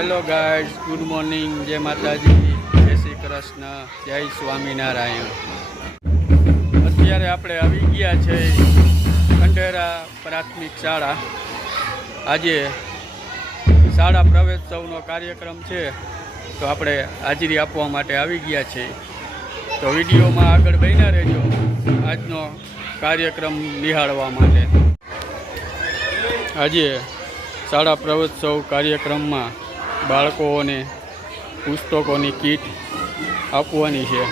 Hello guide good morning જય માતાજી, જય શ્રી કૃષ્ણ, જય સ્વામિનારાયણ. અત્યારે આપણે આવી ગયા છે ખંડેરા પ્રાથમિક શાળા. આજે શાળા પ્રવેશોત્સવનો કાર્યક્રમ છે, તો આપણે હાજરી આપવા માટે આવી ગયા છે. તો વિડીયોમાં આગળ બન્યા રહેજો આજનો કાર્યક્રમ નિહાળવા માટે. આજે શાળા પ્રવેશોત્સવ કાર્યક્રમમાં બાળકોને પુસ્તકોની કીટ આપવાની છે.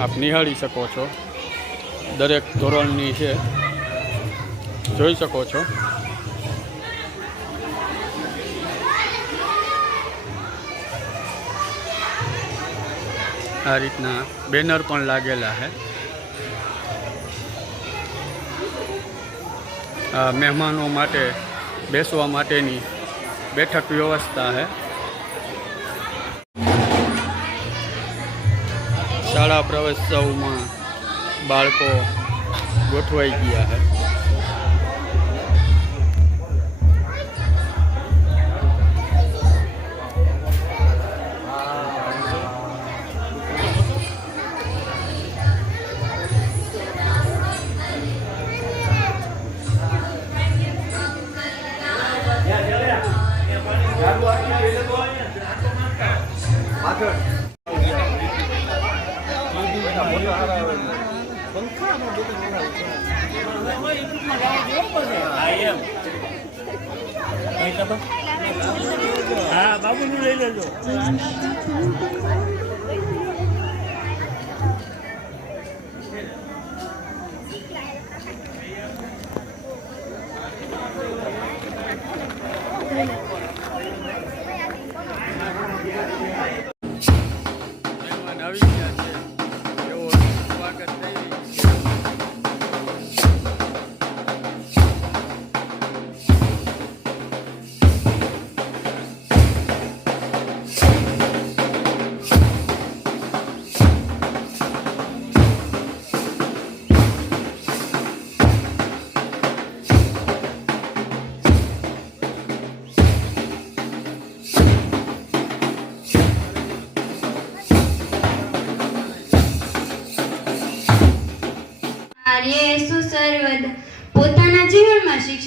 આપ નિહાળી શકો છો. દરેક ધોરણની છે. જોઈ શકો છો. આ રીતના બેનર પણ લાગેલા છે. મહેમાનો માટે બેસવા માટેની બેઠક વ્યવસ્થા છે. શાળા પ્રવેશોત્સવમાં બાળકો ગોઠવાઈ ગયા છે. હા બાબુનું લઈ લેજો.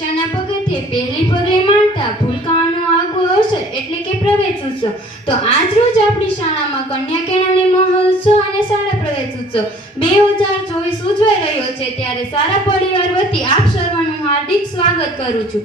શિક્ષણના પગથિયે પહેલી પગલે માંડતા ભૂલકાઓનો આગો અવસર એટલે કે પ્રવેશ ઉત્સવ. તો આજ રોજ આપણી શાળામાં કન્યા કેળવણી મહોત્સવ અને શાળા પ્રવેશ ઉત્સવ બે હજાર ચોવીસ ઉજવાઈ રહ્યો છે. ત્યારે સારા પરિવાર વતી આપ સર્વનું હાર્દિક સ્વાગત કરું છું.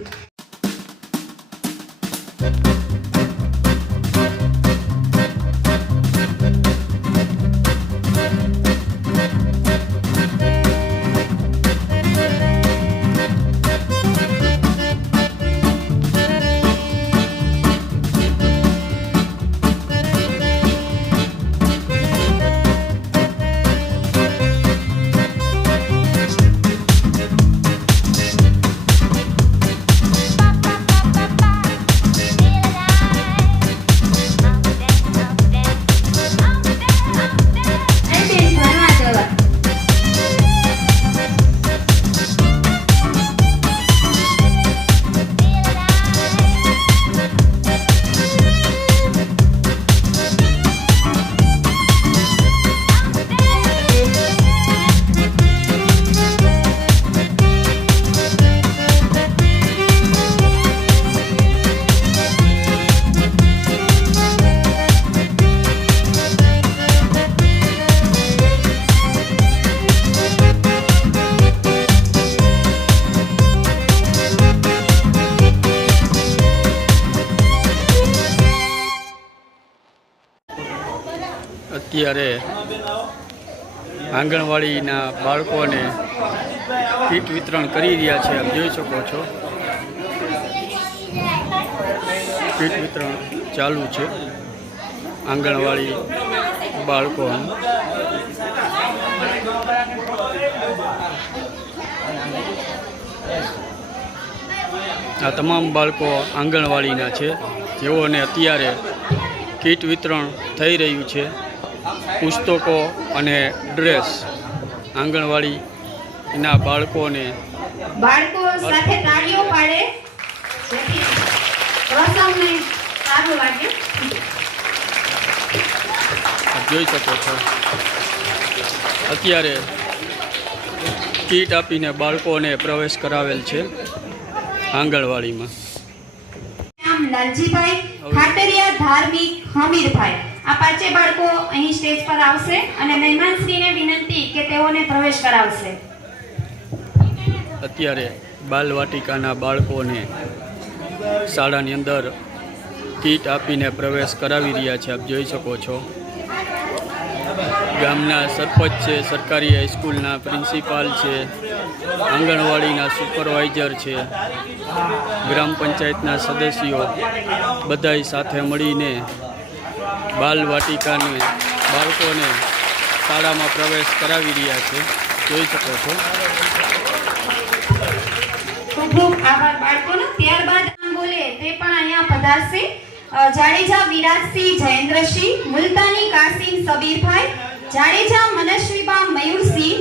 અત્યારે આંગણવાડીના બાળકોને કીટ વિતરણ કરી રહ્યા છે, આપ જોઈ શકો છો. કીટ વિતરણ ચાલુ છે. આંગણવાડી બાળકોનું. આ તમામ બાળકો આંગણવાડીના છે. જેઓને અત્યારે કીટ વિતરણ થઈ રહ્યું છે. પુસ્તકો અને ડ્રેસ આંગણવાડીના બાળકોને બાળકો સાથે તાળીઓ પાડે. પ્રસંગને સારું લાગે. જોઈ શકો છો. અત્યારે કીટ આપીને બાળકોને પ્રવેશ કરાવેલ છે આંગણવાડીમાં. નામ લાલજીભાઈ ખાટરિયા ધાર્મિક હમીરભાઈ. આ પાંચે બાળકો અહીં સ્ટેજ પર આવશે અને મહેમાનશ્રીને વિનંતી કે તેઓને પ્રવેશ કરાવશે. અત્યારે બાલવાટિકાના બાળકોને શાળાની અંદર કીટ આપીને પ્રવેશ કરાવી રહ્યા છે, આપ જોઈ શકો છો. ગામના સરપંચ છે, સરકારી હાઈસ્કૂલના પ્રિન્સિપાલ છે, આંગણવાડીના સુપરવાઇઝર છે, ગ્રામ પંચાયતના સદસ્યો બધાય સાથે મળીને બાલવાટિકાને બાળકોને શાળામાં પ્રવેશ કરાવી રહ્યા છે. જોઈ શકો છો. ખૂબ ખૂબ આભાર બાળકોનો. ત્યારબાદ આમ બોલે તે પણ અહીંયા પધારશે. જાડેજા વિરાજસિંહ જયેન્દ્રસિંહ મુલતાની કાસિમ સબીરભાઈ જાડેજા મનસ્વીબા મયુરસિંહ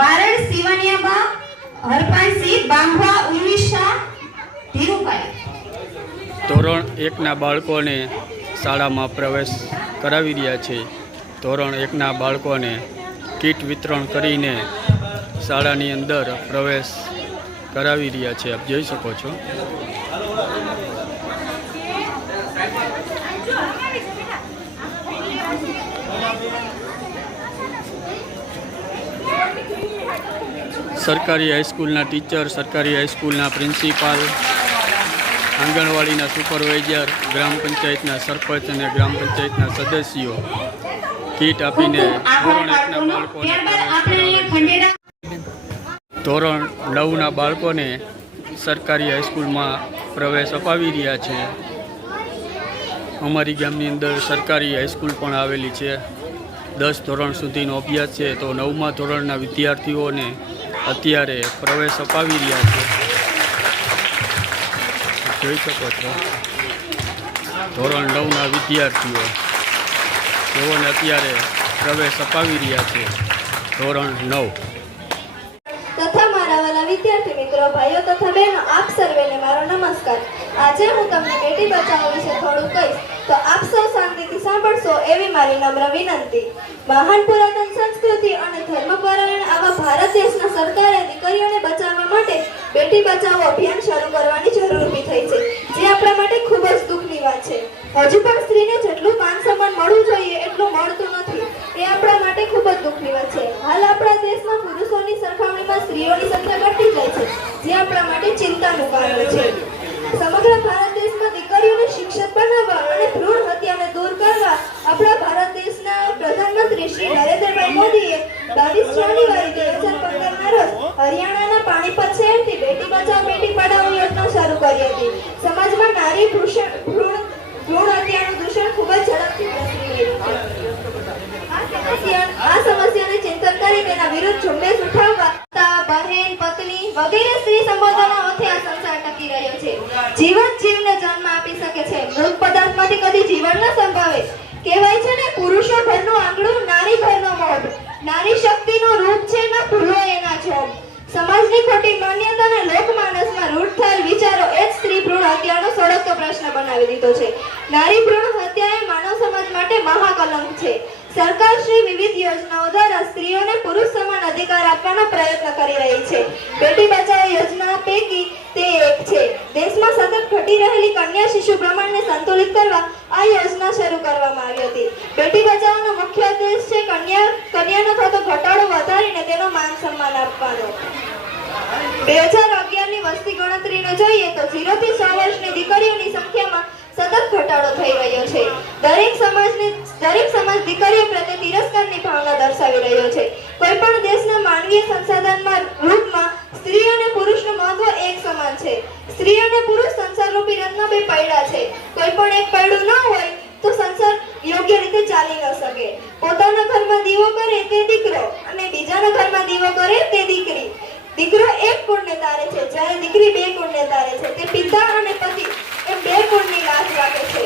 બારડ શિવાનિયાબા હરપાનસિંહ બાંભા ઉર્વિશા ધીરુભાઈ. ધોરણ એકના બાળકોને શાળામાં પ્રવેશ કરાવી રહ્યા છે. ધોરણ એકના બાળકોને કીટ વિતરણ કરીને શાળાની અંદર પ્રવેશ કરાવી રહ્યા છે. આપ જોઈ શકો છો. સરકારી હાઈસ્કૂલના ટીચર, સરકારી હાઈસ્કૂલના પ્રિન્સિપાલ આંગણવાડીના સુપરવાઇઝર, ગ્રામ પંચાયતના સરપંચ અને ગ્રામ પંચાયતના સદસ્યો કીટ આપીને ધોરણ ધોરણ નવના બાળકોને સરકારી હાઈસ્કૂલમાં પ્રવેશ અપાવી રહ્યા છે. અમારી ગામની અંદર સરકારી હાઈસ્કૂલ પણ આવેલી છે. દસ ધોરણ સુધીનો અભ્યાસ છે તો નવમા ધોરણના વિદ્યાર્થીઓને અત્યારે પ્રવેશ અપાવી રહ્યા છે. જોઈ શકો છો. ધોરણ નવના વિદ્યાર્થીઓ. તેઓને અત્યારે પ્રવેશ અપાવી રહ્યા છે. ધોરણ નવ. તથા મારા વાલા વિદ્યાર્થી મિત્રો, ભાઈઓ તથા બહેનો, આપ સર્વેને મારો નમસ્કાર. આજે હું તમને બેટી બચાવો વિશે થોડું કહીશ. તો આપ સૌ શાંતિથી સાંભળશો એવી મારી નમ્ર વિનંતી. મહાન પુરાતન સંસ્કૃતિ અને ધર્મપરાયણ આવા ભારત દેશના સરકારે દીકરીઓને બચાવવા માટે બેટી બચાવો અભિયાન શરૂ કરવાની જરૂર ઊભી થઈ છે. જે આપણા માટે ખૂબ જ દુઃખની વાત છે. હજુ પણ સ્ત્રીને જેટલું માન સન્માન મળવું જોઈએ, એટલું મળતું નથી. એ આપણા માટે ખૂબ જ દુઃખની વાત છે. હાલ આપણા દેશમાં પુરુષોની સરખામણીમાં સ્ત્રીઓની સંખ્યા ઘટી જાય છે, જે આપણા માટે ચિંતાનું કારણ છે. સમગ્ર ભારત દેશમાં દીકરીઓને શિક્ષિત બનાવવા અને ભ્રૂણ હત્યાને દૂર કરવા આપણા ભારત દેશના પ્રધાનમંત્રી શ્રી નરેન્દ્રભાઈ મોદીએ બાવીસ જાન્યુઆરી બે હજાર પંદરના રોજ હરિયાણાના પાણીપત શહેરથી બેટી બચાવો બેટી પઢાઓ યોજના શરૂ કરી હતી સમાજમાં નારી ભૂષણ ભ્રૂણ ભ્રૂણ હત્યાનું દૂષણ ખૂબ જ ઝડપથી પ્રસરી આ સમસ્યા આ સમસ્યાને ચિંતન કરી તેના વિરુદ્ધ ઝુંબેશ ઉઠાવવા બહેન, પત્ની વગેરે સ્ત્રી સંબોધનોથી આ સંસાર ટકી રહ્યો છે. જીવન જીવને જન્મ આપી શકે છે મૃત પદાર્થમાંથી કદી જીવન ન સંભવે કહેવાય છે ને પુરુષો ઘરનું આંગણું નારી ઘરનો મોઢ નારી શક્તિનું રૂપ છે ન ભૂલો એના જોગ સમાજની ખોટી માન્યતા અને લોકમાનસમાં રૂઢ થયેલ વિચારો એ જ સ્ત્રી ભ્રૂણ હત્યાનો સળગતો પ્રશ્ન બનાવી દીધો છે. નારી ભ્રૂણ હત્યા એ માનવ સમાજ માટે મહાકલંક છે. સરકાર શ્રી વિવિધ યોજનાઓ દ્વારા સ્ત્રીઓને પુરુષ સમાન અધિકાર આપવાનો પ્રયત્ન કરી રહી છે. બેટી બચાવો યોજના પૈકી તે એક છે. દેશમાં સતત ઘટી રહેલી કન્યા શિશુ પ્રમાણને સંતુલિત કરવા આ યોજના શરૂ કરવામાં આવી હતી. બેટી બચાવોનો મુખ્ય ઉદ્દેશ છે કન્યા કન્યાનો થતો ઘટાડો વધારીને તેનો માન સન્માન આપવાનો. એક સમાન છે. સ્ત્રી અને પુરુષ સંસારરૂપી રત્ન બે પૈડા છે. કોઈ પણ એક પૈડું ન હોય તો સંસાર યોગ્ય રીતે ચાલી ન શકે. પોતાના ઘરમાં દીવો કરે તે દીકરો અને બીજાના ઘરમાં દીવો કરે તે દીકરી. દીકરો એક કુળને તારે છે, જ્યારે દીકરી બે કુળને તારે છે, તે પિતા અને પતિ એમ બે કુળની લાજ રાખે છે.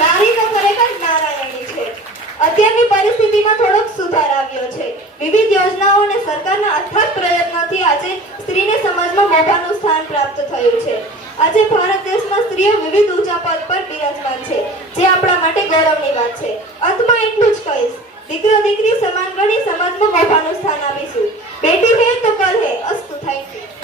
નારી તો ખરેખર નારાયણી છે. અત્યારની પરિસ્થિતિમાં થોડોક સુધાર આવ્યો છે. વિવિધ યોજનાઓ અને સરકારના અથાગ પ્રયત્નોથી આજે સ્ત્રીને સમાજમાં મોભાનું સ્થાન પ્રાપ્ત થયું છે. આજે ભારત દેશમાં સ્ત્રીઓ વિવિધ ઊંચા પદ પર બિરાજમાન છે, જે આપણા માટે ગૌરવની વાત છે. અંતમાં એટલું જ કહીશ. દીકરો દીકરી સમાન ગણી સમાજમાં મોભાનું સ્થાન આપીશું. બેટી है તો कल હે અસ્તુ थैंक યુ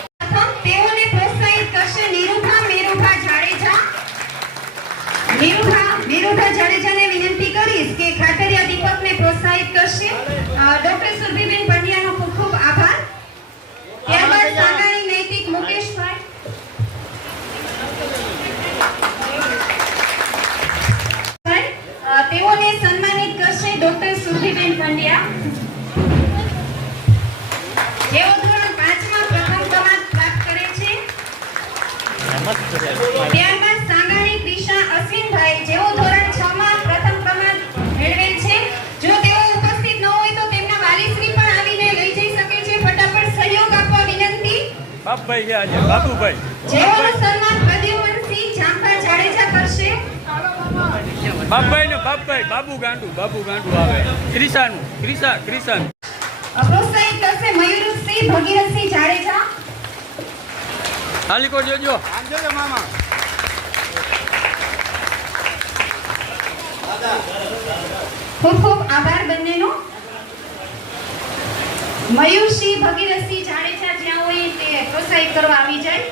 ત્યારબાદ સાંગાણી ક્રિશા અશ્વિનભાઈ જેઓ ધોરણ છ માં પ્રથમ ક્રમાંક મેળવેલ છે. જો તેઓ ઉપસ્થિત ન હોય તો તેમના વાલીશ્રી પણ આવીને લઈ જઈ શકે છે. ફટાફટ સહયોગ આપવા વિનંતી. બાપભાઈ છે આજે બાબુભાઈ જેઓનું સન્માન પ્રદ્યુમનસિંહ જાંભા જાડેજા કરશે. બાપભાઈ ને બાપભાઈ બાબુ ગાંડુ બાબુ ગાંડુ આવે. ક્રિશાનું ક્રિશા ક્રિશાનું. પ્રોત્સાહિત કરશે મયુરસિંહ ભગીરથસિંહ જાડેજા. હાલીકો જોજો ખૂબ ખૂબ આભાર બંનેનો. મયુરસિંહ ભગીરથસિંહ જાડેજા જ્યાં હોય તે પ્રોત્સાહિત કરવા આવી જાય.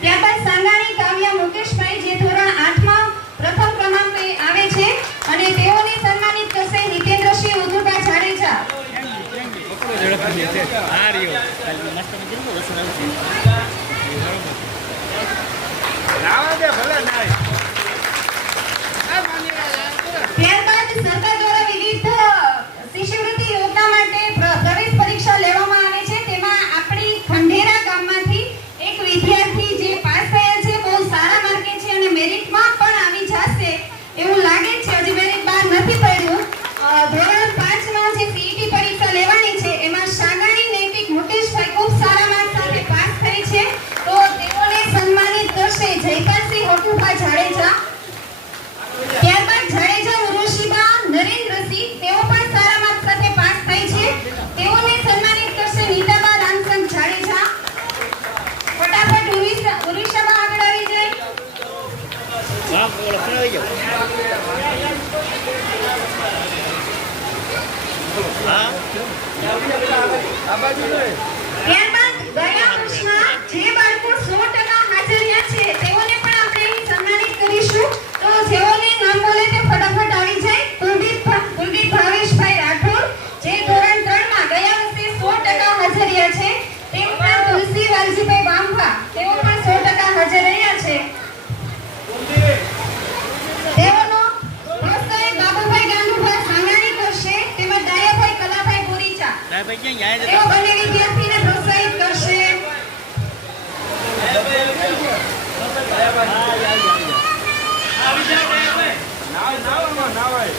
ત્યારબાદ સાંગાણી કાવ્યા મુકેશભાઈ જે ધોરણ આઠમાં પ્રથમ ક્રમાંકે આવે છે અને તેઓને સન્માનિત કરશે હિતેન્દ્રસિંહ ઉદુભા જાડેજા. ત્યારબાદ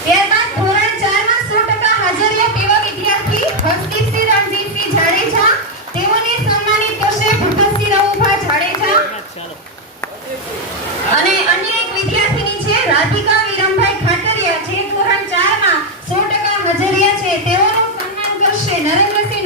ત્યારબાદ ધોરણ ચારમાં સો ટકા હાજર રહ્યા તેવા વિદ્યાર્થી અને અન્ય એક વિદ્યાર્થીની છે, રાધિકા વિરમભાઈ ખાટરિયા જે ધોરણ ચારમાં સો ટકા હાજર રહ્યા છે તેઓનું સન્માન કરશે નરેન્દ્રસિંહ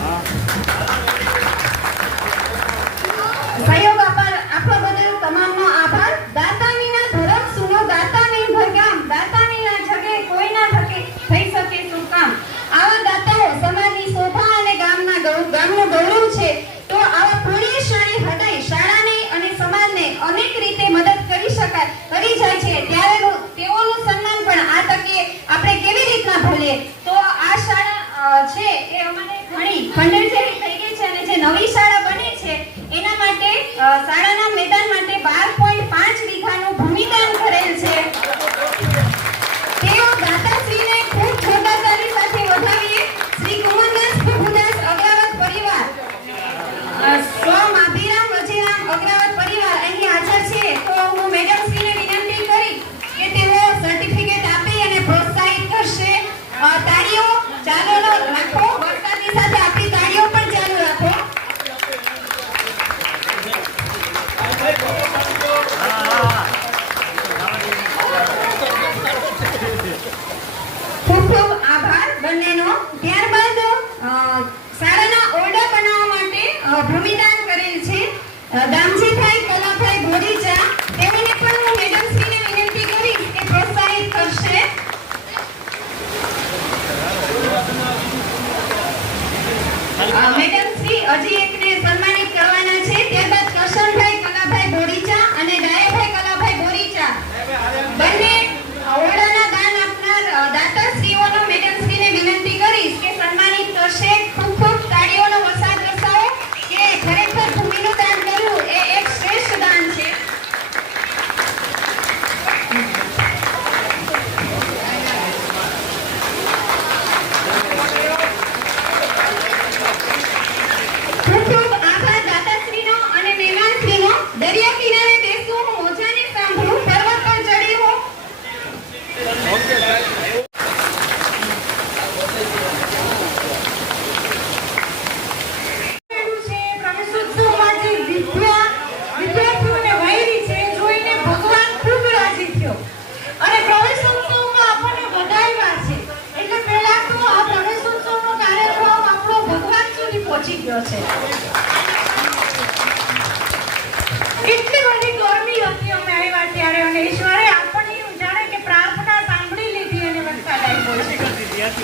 સહયોગ આપવા બદલ તમામનો આભાર. કોઈના થકે. થઈ શકે શું કામ? આવા દાતાઓ સમાજની શોભા અને ગામના છે. તો આવા પુણ્યશાળી હૃદય શાળાને અને સમાજને અનેક રીતે મદદ કરી શકાય. કરી જાય છે. ત્યારે તેઓનું સન્માન પણ આ તકે આપણે કેવી રીતના ભૂલીએ તો આ શાળા છે એ અમારે ઘણી. ખંડેર થઈ ગઈ છે અને જે નવી શાળા શાળાના Yeah.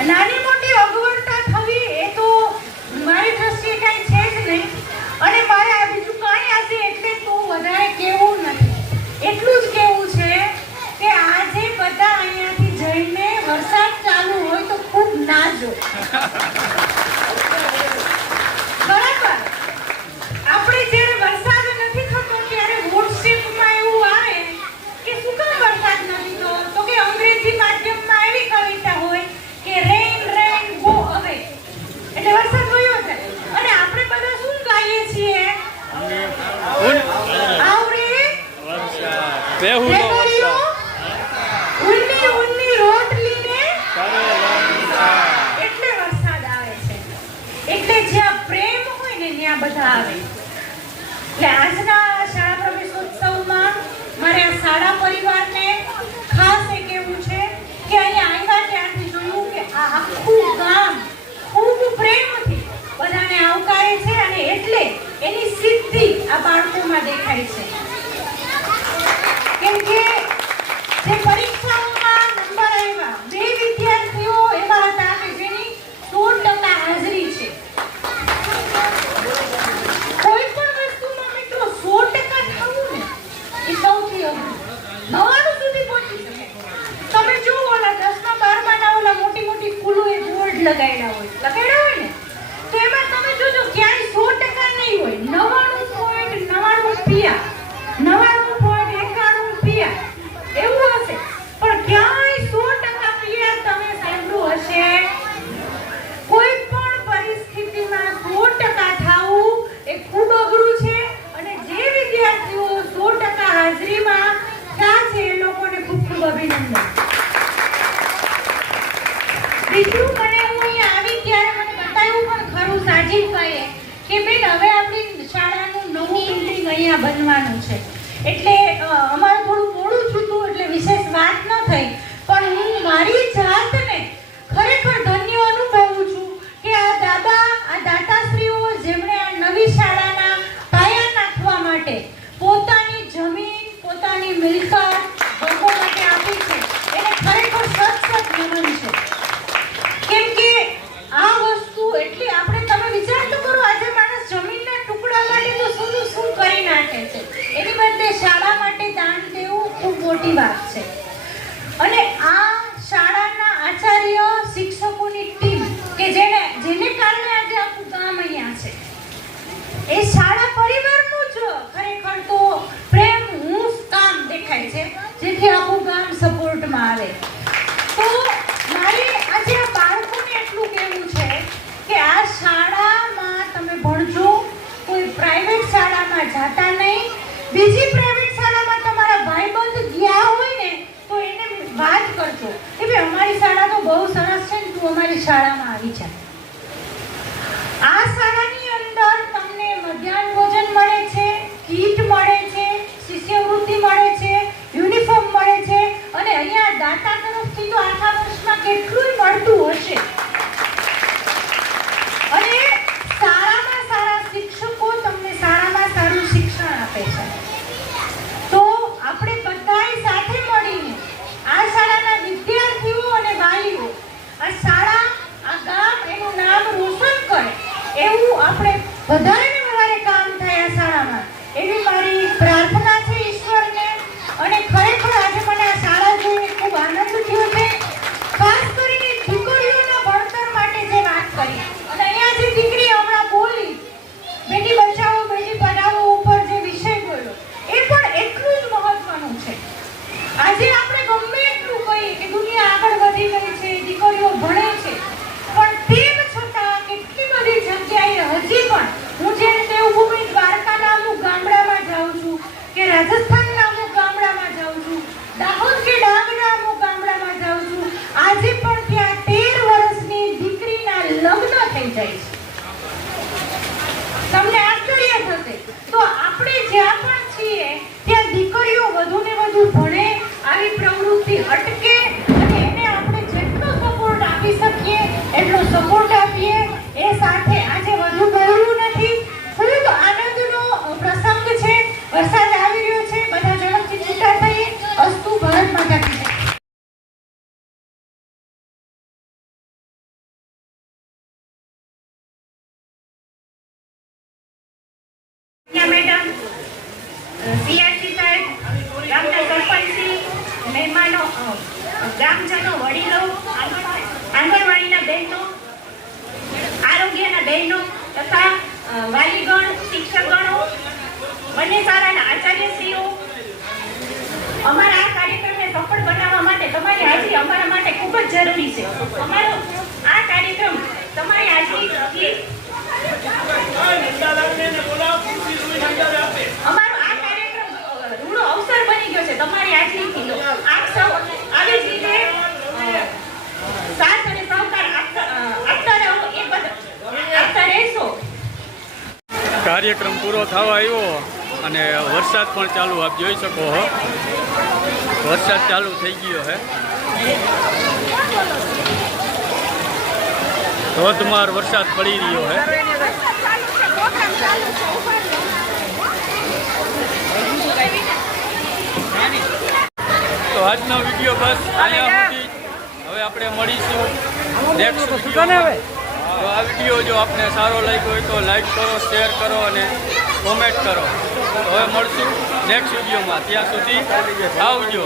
નાની મોટી અગવડતા થવી એ તો મારી દ્રષ્ટિએ કઈ છે જ નહીં. અને મારે આ બીજું કાંઈ આજે એટલે તું વધારે કહેવું નથી. એટલું જ કહેવું છે કે આજે બધા અહીંયાથી જઈને વરસાદ ચાલુ હોય તો ખૂબ ના જો બેહુલો ઉન્ની ને ખાસ એ કહેવું છે કે અહીંયા આવ્યા ત્યારથી જોયું કે આખું ગામ ખૂબ પ્રેમથી બધાને આવકારે છે અને એટલે એની સિદ્ધિ આ બાળકોમાં દેખાય છે. એવા હતા કે જેની સૌથી અઘરું. તમે જુઓ ઓલા દસમા બારમા ઓલા મોટી મોટી ફૂલો એ બોર્ડ લગાવેલા હોય. બનવાનું છે. એટલે અમારા એવું આપણે વધારે મેડમ સીઆરસી સાહેબ ગામના સરપંચશ્રી મહેમાનો ગ્રામજનો વડીલો આંગણવાડી- આંગણવાડીના બહેનો, આરોગ્યના બહેનો તથા વાલીગણ, શિક્ષકગણો, બંને શાળાના આચાર્યશ્રીઓ, અમારા આ કાર્યક્રમને સફળ બનાવવા માટે તમારી હાજરી અમારા માટે ખૂબ જ જરૂરી છે. અમારો આ કાર્યક્રમ તમારી હાજરીથી કાર્યક્રમ પૂરો થવા આવ્યો અને વરસાદ પણ ચાલુ આપ જોઈ શકો હો વરસાદ ચાલુ થઈ ગયો હે ધોધમાર વરસાદ પડી રહ્યો હે તો આજનો વીડિયો બસ અહીંયા સુધી. હવે આપણે મળીશું નેક્સ્ટ વિડીયોમાં. તો આ વીડિયો જો આપને સારો લાગ્યો હોય તો લાઈક કરો શેર કરો અને કોમેન્ટ કરો. હવે મળશું નેક્સ્ટ વિડીયોમાં. ત્યાં સુધી આવજો.